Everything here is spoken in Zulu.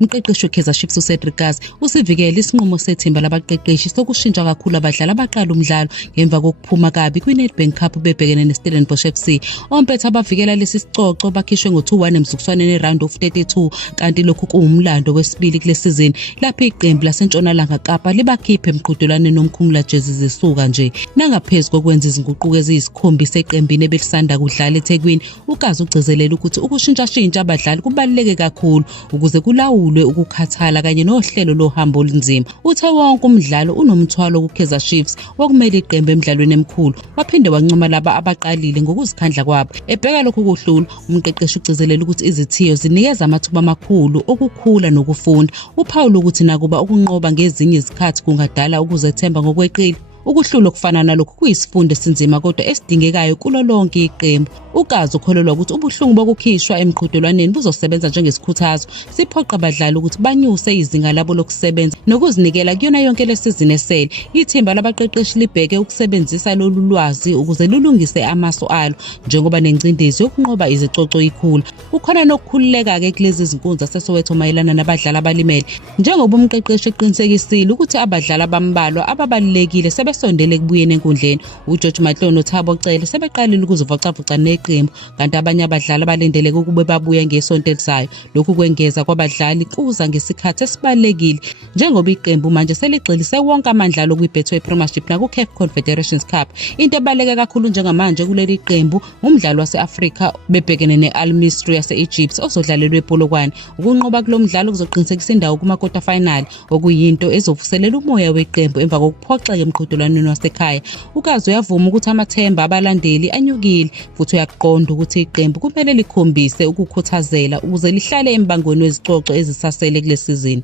Umqeqeshi weKaizer Chiefs uCedric Gazi usivikele isinqumo sethimba labaqeqeshi sokushintsha kakhulu abadlali abaqala umdlalo ngemva kokuphuma kabi kwiNedbank Cup bebhekene neStellenbosch FC. Ompetha abavikela lesi sicoco bakhishwe ngo-2-1 emzukiswaneni eround of 32, kanti lokhu kuwumlando wesibili kule sizini lapho iqembu laseNtshonalanga Kapa libakhiphe emqhudelwaneni omkhumula jezi zisuka nje. Nangaphezu kokwenza izinguquko eziyisikhombisa eqembini ebelisanda kudlala eThekwini, uGazi ugcizelela ukuthi ukushintshashintsha abadlali kubaluleke kakhulu ukuze kulawulwe ukukhathala kanye nohlelo lohambo olunzima. Uthe wonke umdlalo unomthwalo kuKaizer Chiefs wokumela iqembu emidlalweni emikhulu, waphinde wancoma laba abaqalile ngokuzikhandla kwabo. Ebheka lokhu kuhlula, umqeqeshi ugcizelela ukuthi izithiyo zinikeza amathuba amakhulu okukhula nokufunda. Uphawula ukuthi nakuba ukunqoba ngezinye izikhathi kungadala ukuzethemba ngokweqile, ukuhlula okufana nalokhu kuyisifundo esinzima kodwa esidingekayo kulo lonke iqembu. uGazi ukholelwa ukuthi ubuhlungu bokukhishwa emqhudelwaneni buzosebenza njengesikhuthazo, siphoqa abadlali ukuthi banyuse izinga labo lokusebenza nokuzinikela kuyona yonke lesizini esele. Ithimba labaqeqeshi libheke ukusebenzisa lolu lwazi ukuze lulungise amasu alo njengoba nengcindezi yokunqoba izicoco ikhula. Kukhona nokukhululeka-ke kulezi zinkundla zaseSoweto mayelana nabadlali abalimele, njengoba umqeqeshi eqinisekisile ukuthi abadlali abambalwa ababalulekile sebesondele ekubuyeni enkundleni. uGeorge Matlone noThabo Cele sebeqalile ukuzivocavoca neqembu, kanti abanye abadlali abalindeleke ukube babuye ngesonto elizayo. Lokhu kwengeza kwabadlali kuza ngesikhathi esibalulekile njengoba iqembu manje seligxilise wonke amandla alo kwi-Betway Premiership naku-CAF Confederations Cup. Into ebaluleke kakhulu njengamanje kuleli qembu umdlalo wase-Afrika bebhekene ne-Al Misri yase-Egypt ozodlalelwa ePolokwane. Ukunqoba kulo mdlalo kuzoqinisekisa indawo kuma-quarter final, okuyinto ezovuselela umoya weqembu emva kokuphoxeka emqhudelwaneni wasekhaya. uGazi uyavuma ukuthi amathemba abalandeli anyukile futhi uyaqonda ukuthi iqembu kumele likhombise ukukhuthazela ukuze lihlale embangweni wezicoco ezisasele kule sizini.